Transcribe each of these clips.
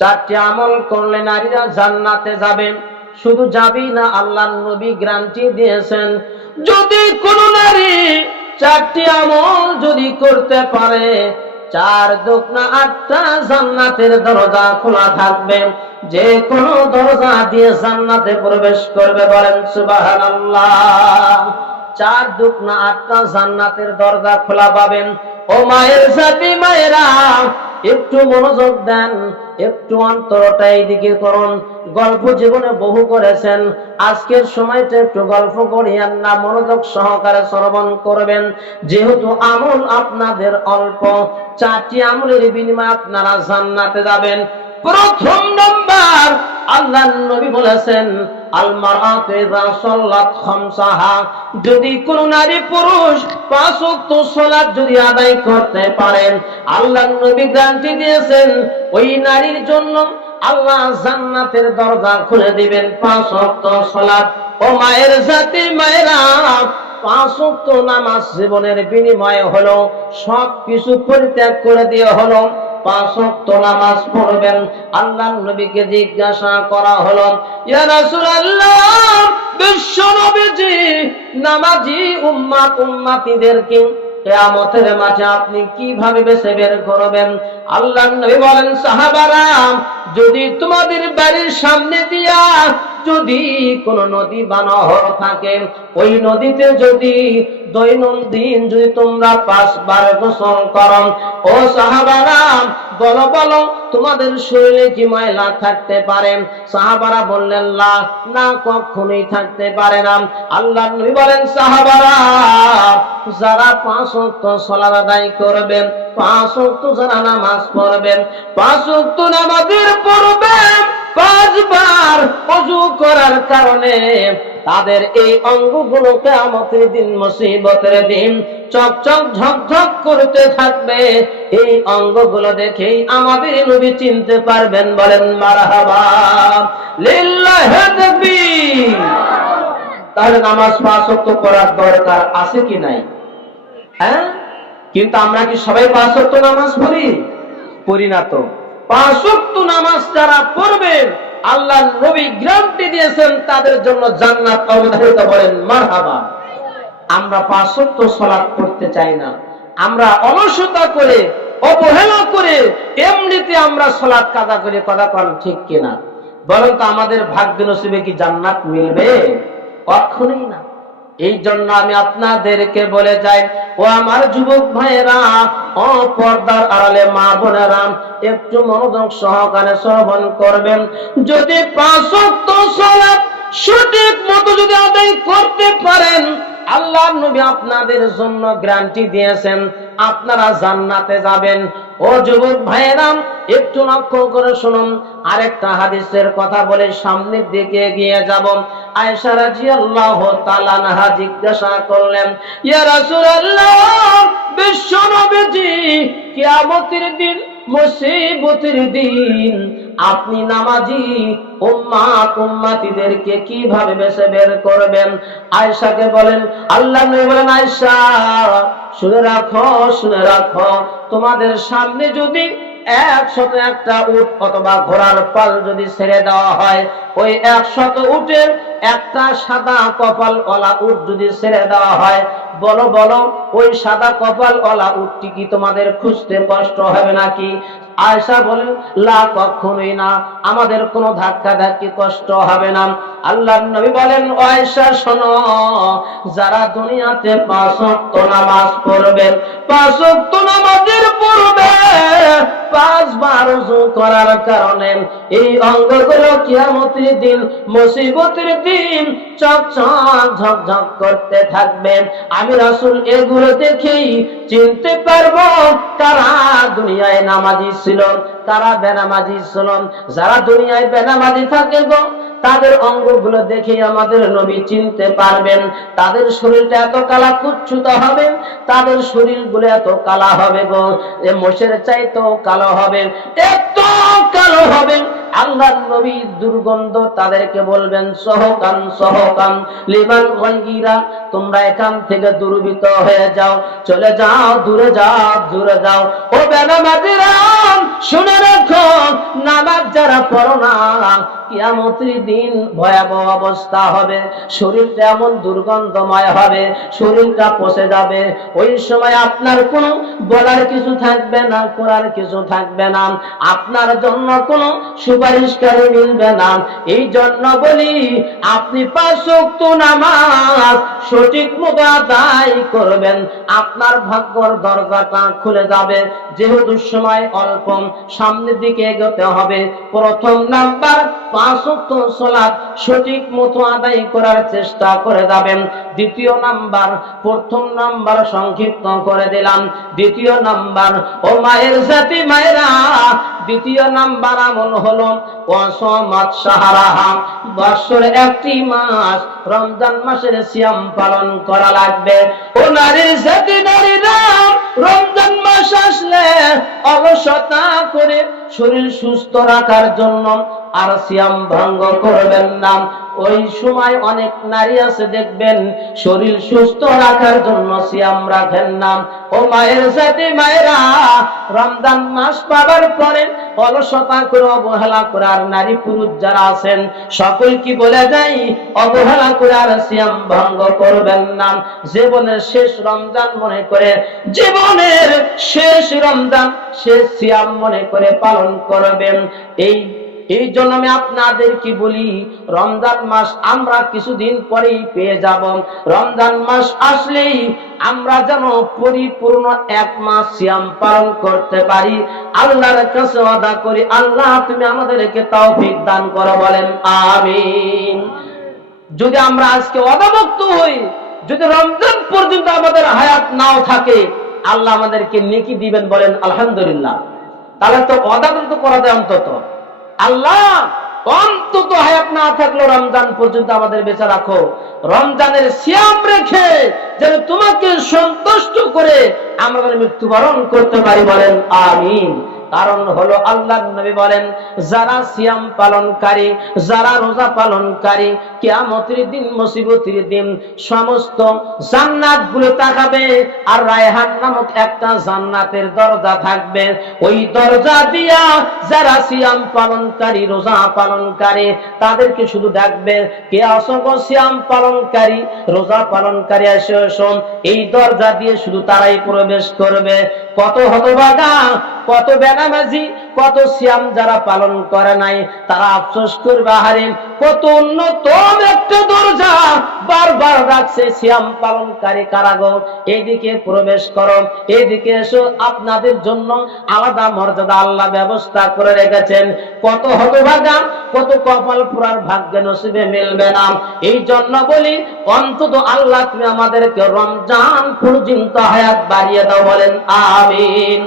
চারটি আমল করলে নারীরা জান্নাতে যাবে। শুধু যাবি না আল্লাহ নবী গ্যারান্টি দিয়েছেন, যদি কোন নারী চারটি আমল যদি করতে পারে, চার দোকনা আটটা জান্নাতের দরজা খোলা থাকবে। যে কোন দরজা দিয়ে জান্নাতে প্রবেশ করবে, বলেন সুবহানাল্লাহ। চার দুকনা আটটা জান্নাতের দরজা খোলা পাবেন। ও মায়ের জাতি মায়েরা একটু মনোযোগ দেন, একটু অন্তরটা এইদিকে করুন। গল্প জীবনে বহু করেছেন, আজকের সময়টা একটু গল্প করিয়ান না, মনোযোগ সহকারে শ্রবণ করবেন। যেহেতু আমল আপনাদের অল্প, চারটি আমলের বিনিময়ে আপনারা জান্নাতে যাবেন। প্রথম আল্লাহ নবী বলেছেন যদি কোন নারী পুরুষ পাঁচ যদি আদায় করতে পারেন, আল্লাহ নবী দিয়েছেন, ওই নারীর জন্য আল্লাহ জান্নাতের দরজা খুলে দিবেন পাঁচ ওয়াক্ত ও মায়ের জাতির মায়েরা, পাঁচ নামাজ জীবনের বিনিময়ে হলো সব কিছু পরিত্যাগ করে দিয়ে হলো। পাঁচ নামাজ পড়বেন। নবীকে জিজ্ঞাসা করা হলো বিশ্ব নবীজি, নামাজি উম্মাত উম্মাতিদেরকে কেয়ামতের মাঝে আপনি কীভাবে বেছে বের করবেন? আল্লাহ নবী বলেন, সাহাবারা, যদি তোমাদের বাড়ির সামনে দিয়া যদি কোন নদী বা নহর থাকে, ওই নদীতে যদি দৈনন্দিন যদি তোমরা পাঁচবার গোসল করো, ও সাহাবারা বলো বলো, তোমাদের শরীরে কি ময়লা থাকতে পারে? সাহাবারা বললেন, না কখনোই থাকতে পারে না। আল্লাহ নবী বলেন, সাহাবারা, যারা পাঁচ অক্ত সলার আদায় করবেন, পাঁচ অক্ত যারা নামাজ পড়বেন, পাঁচ অক্ত নামাজের পড়বেন পাঁচবার করার কারণে তাদের এই অঙ্গগুলো কেয়ামতের দিন মুসিবতের দিন চকচক ঝকঝক করতে থাকবে। এই অঙ্গগুলো দেখেই আমাদের নবী চিনতে পারবেন, বলেন তাহলে নামাজ পাঁচ ওয়াক্ত পড়ার দরকার আছে কি নাই? হ্যাঁ? কিন্তু আমরা কি সবাই পাঁচ ওয়াক্ত নামাজ পড়ি? পড়ি না তো। পাঁচ ওয়াক্ত নামাজ যারা পড়বেন আল্লাহ নবী গ্রান্টি দিয়েছেন, তাদের জন্য জান্নাত অবধারিত বলেন, মারহাবা। আমরা পাঁচ সলাপ করতে চাই না। আমরা অলসতা করে, অবহেলা করে, এমনিতে আমরা সলাপ কাদা করে, কথা কন ঠিক কিনা? বরং তো, আমাদের ভাগ্য নসিবে কি জান্নাত মিলবে? কখনোই না। এই জন্য আমি আপনাদেরকে বলে যাই, ও আমার যুবক ভাইয়েরা, ও পর্দার আড়ালে মা বোনেরা, একটু মনোযোগ সহকারে শ্রবণ করবেন। যদি সঠিক মতো যদি আদায় করতে পারেন, আল্লাহ নবী আপনাদের জন্য গ্যারান্টি দিয়েছেন, আপনারা জান্নাতে যাবেন। ও যুবক ভাইয়েরাম একটু লক্ষ্য করে শুনুন, আরেকটা হাদিসের কথা বলে সামনের দিকে এগিয়ে যাব। জিজ্ঞাসা করলেন বিশ্ব নবীজি দিন দিন, আপনি নামাজি উম্মাত উম্মাতিদেরকে কীভাবে বেছে বের করবেন? আয়েশাকে বলেন, আল্লাহ বলেন, আয়েশা, শুনে রাখো শুনে রাখো, তোমাদের সামনে যদি একশত একটা উট অথবা ঘোড়ার পাল যদি ছেড়ে দেওয়া হয়, ওই একশত উটের একটা সাদা কপাল অলা উট যদি ছেড়ে দেওয়া হয়, বলো বলো, ওই সাদা কপাল অলা উটটি কি তোমাদের খুঁজতে কষ্ট হবে নাকি? আয়সা বলেন লা, কখনোই না। আমাদের কোনো ধাক্কা ধাক্কি কষ্ট হবে না। আল্লাহ নবী বলেন আয়সা শোনো। যারা দুনিয়াতে পাঁচ ওয়াক্ত নামাজ পড়বেন পাঁচ ওয়াক্ত নামাজের পূর্বে পাঁচবার ওযু করার কারণে এই অঙ্গগুলো কিয়ামতের দিন, মুসিবতের দিন চকচক ঝকঝক করতে থাকবে। আমি রাসূল এগুলো দেখেই চিনতে পারব কারা দুনিয়ায় নামাজি ছিল তারা বেনামাজি ছিল যারা দুনিয়ায় বেনামাজি থাকে গো, তাদের অঙ্গগুলো দেখে আমাদের নবী চিনতে পারবেন। তাদের শরীরটা এত কালা কুচ্ছুত হবে, তাদের শরীরগুলো এত কালা হবে গো, এ মোষের চাইতেও কালো হবে, এত কালো হবে। আল্লাহ নবী দুর্গন্ধ তাদেরকে বলবেন, সহকান সহকান, লিমান গঙ্গিরা তোমরা এখান থেকে দুর্বৃত হয়ে যাও, চলে যাও, দূরে যাও দূরে যাও। ও বেনামাজিরা, শুনে রাখো, নামাজ যারা পড়ো না কিয়ামতের দিন ভয়াবহ অবস্থা হবে। শরীরটা এমন দুর্গন্ধময় হবে, শরীরটা পচে যাবে। ওই সময় আপনার কোনো বলার কিছু থাকবে না, করার কিছু থাকবে না। আপনার জন্য কোনো সুপারিশকারী মিলবে না। এই জন্য বলি, আপনি নামাজ সঠিক মতো আদায় করবেন। আপনার ভাগ্যর দরজাটা খুলে যাবে। যেহেতু সময় অল্প, সামনের দিকে এগোতে হবে। প্রথম নাম্বার সঠিক মতো আদায় করার চেষ্টা করে যাবেন। দ্বিতীয় নাম্বার, প্রথম নাম্বার সংক্ষিপ্ত করে দিলাম। দ্বিতীয় নাম্বার, ও মায়ের জাতি মায়েরা, দ্বিতীয় নাম্বার আমল হলো অসমাত সাহারাহা একটি মাস রমজান মাসের সিয়াম পালন করা লাগবে। ও নারীর জাতি নারীরা, রমজান মাস আসলে অলসতা করে শরীর সুস্থ রাখার জন্য আর সিয়াম ভঙ্গ করবেন না। ওই সময় অনেক নারী আছে, দেখবেন, শরীর সুস্থ রাখার জন্য সিয়াম রাখেন না। ও মায়ের সাথে মায়েরা, রমজান মাস পাবার পরে অলসতা করে, অবহেলা করে, আর নারী পুরুষ যারা আছেন সকল কি বলে যাই অবহেলা করে আর সিয়াম ভঙ্গ করবেন না। জীবনের শেষ রমজান মনে করে, জীবনের শেষ রমজান শেষ সিয়াম মনে করে পালন করবেন। এই এই জন্য আমি আপনাদের কি বলি, রমজান মাস আমরা কিছুদিন পরেই পেয়ে যাব। রমজান মাস আসলেই আমরা যেন পরিপূর্ণ এক মাস সিয়াম পালন করতে পারি। আল্লাহর কাছে আদা করি, আল্লাহ তুমি আমাদেরকে তৌফিক দান করো বলেন, আমিন। যদি আমরা আজকে অদাভক্ত হই, যদি রমজান পর্যন্ত আমাদের হায়াত নাও থাকে, আল্লাহ আমাদেরকে নেকি দিবেন বলেন, আলহামদুলিল্লাহ। তাহলে তো অদাবন্ত করা যায় অন্তত। আল্লাহ, অন্তত হায়াত না থাকল রমজান পর্যন্ত আমাদের বেঁচে রাখো। রমজানের সিয়াম রেখে যেন তোমাকে সন্তুষ্ট করে আমরা মৃত্যুবরণ করতে পারি বলেন, আমিন। কারণ হলো আল্লাহ নবী বলেন, যারা সিয়াম পালনকারী, যারা রোজা পালনকারী, কিয়ামতের দিন, মুসিবতের দিন, সমস্ত জান্নাতগুলো তাকাবে আর রায়হান নামক একটা জান্নাতের দরজা থাকবে। ওই দরজা দিয়া যারা সিয়াম পালনকারী, রোজা পালনকারী, তাদেরকে শুধু ডাকবে, কে অসংখ্য সিয়াম পালনকারী? রোজা পালনকারী এসে। এই দরজা দিয়ে শুধু তারাই প্রবেশ করবে। কত হতভাগা কত বেনামাজি, কত সিয়াম যারা পালন করে নাই, তারা আফসোস করবে হারে কত উন্নত একটা বারবার ডাকছে পালনকারী কারাগর প্রবেশ করো এসো। আপনাদের জন্য আলাদা মর্যাদা আল্লাহ ব্যবস্থা করে রেখেছেন। কত হতভাগা, কত কপাল পুরার ভাগ্যে নসিবে মিলবে না। এই জন্য বলি, অন্তত আল্লাহ তুমি আমাদেরকে রমজান পর্যন্ত হায়াত বাড়িয়ে দাও বলেন, আমিন।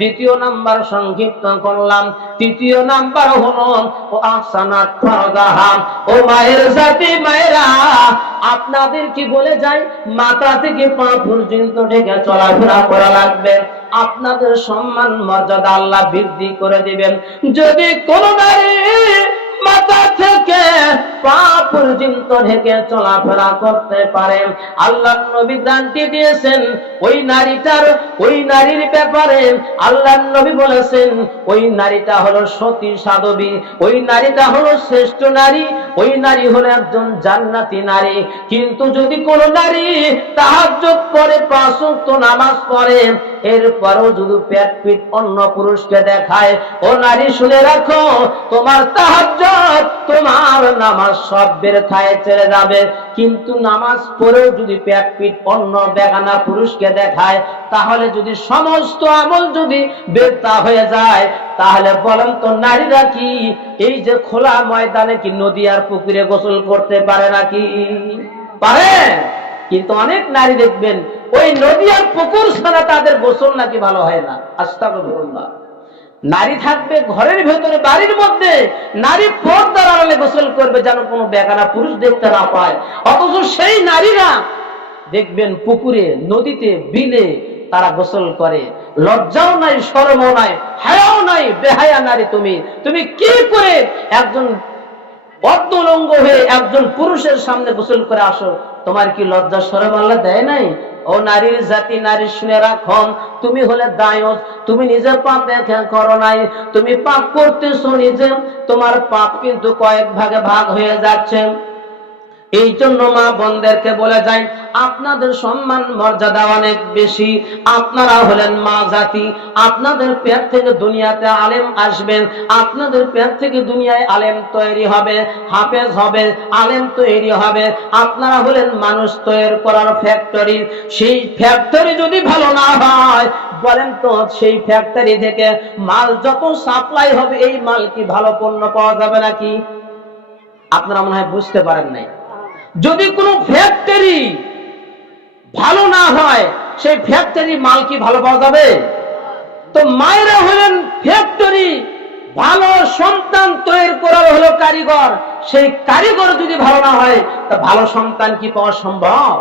দ্বিতীয় নাম্বার সংক্ষিপ্ত করলাম। তৃতীয় নাম্বার হলো, ও আসানাত ফরগাহা ও মায়ের জাতি মায়েরা, আপনাদের কি বলে যাই মাথা থেকে পা পর্যন্ত ঢেকে চলাফেরা করা লাগবে। আপনাদের সম্মান, মর্যাদা আল্লাহ বৃদ্ধি করে দিবেন। যদি কোনো নারী মাথা থেকে পা পর্যন্ত ঢেকে চলাফেরা করতে পারেন আল্লাহ নবী গ্রান্টি দিয়েছেন ওই নারীটার, ওই নারীর ব্যাপারে। আল্লাহ নবী বলেছেন, ওই নারীটা হলো সতী সাধবী, ওই নারীটা হলো শ্রেষ্ঠ নারী, ওই নারী হলো একজন জান্নাতি নারী। কিন্তু যদি কোন নারী তাহাজ্জুদ করে, পাঁচ ওয়াক্ত নামাজ পড়ে এরপরও যদি পেট পিট অন্য পুরুষকে দেখায়, ও নারী শুনে রাখো, তোমার তাহাজ্জুদ, তোমার নামাজ সব বেরথায় চলে যাবে। কিন্তু নামাজ পড়েও যদি পেট পিট অন্য বেগানা পুরুষকে দেখায়, তাহলে যদি সমস্ত আমল যদি বেরতা হয়ে যায়, তাহলে বলেন তো নারীরা কি? এই যে খোলা ময়দানে কি নদী আর পুকুরে গোসল করতে পারে নাকি? পারে? কিন্তু অনেক নারী দেখবেন, ওই নদী আর পুকুর ছাড়া তাদের গোসল নাকি ভালো হয় না। আস্তাগফিরুল্লাহ। নারী থাকবে ঘরের ভেতরে, বাড়ির মধ্যে। নারী পর্দার আড়ালে গোসল করবে যেন কোনো বেকারা পুরুষ দেখতে না পায়। অথচ সেই নারীরা দেখবেন পুকুরে, নদীতে, বিলে তারা গোসল করে। লজ্জাও নাই, শরমও নাই, হায়াও নাই, বেহায়া নারী তুমি। তুমি কি করে একজন অর্ধলঙ্গ হয়ে একজন পুরুষের সামনে গোসল করে আসো? তোমার কি লজ্জা সরব আল্লাহ দেয় নাই? ও নারীর জাতি, নারী শুনে রাখন, তুমি হলে দায়ক, তুমি নিজের পাপ দেখা করো নাই, তুমি পাপ করতেছো নিজে, তোমার পাপ কিন্তু কয়েক ভাগে ভাগ হয়ে যাচ্ছে। এই জন্য মা বোনদেরকে বলে যাই আপনাদের সম্মান মর্যাদা অনেক বেশি। আপনারা হলেন মা জাতি। আপনাদের পেট থেকে দুনিয়াতে আলেম আসবেন আপনাদের পেট থেকে দুনিয়ায় আলেম তৈরি হবে, হাফেজ হবে, আলেম তৈরি হবে। আপনারা হলেন মানুষ তৈরি করার ফ্যাক্টরি সেই ফ্যাক্টরি যদি ভালো না হয়, বলেন তো সেই ফ্যাক্টরি থেকে মাল যত সাপ্লাই হবে, এই মাল কি ভালো পণ্য পাওয়া যাবে নাকি? আপনারা মনে হয় বুঝতে পারেন নাই। যদি কোনো ফ্যাক্টরি ভালো না হয়, সেই ফ্যাক্টরি মাল কি ভালো পাওয়া যাবে? তো মায়েরা হলেন ফ্যাক্টরি ভালো সন্তান তৈরি করার হলো কারিগর। সেই কারিগর যদি ভালো না হয়, তা ভালো সন্তান কি পাওয়া সম্ভব?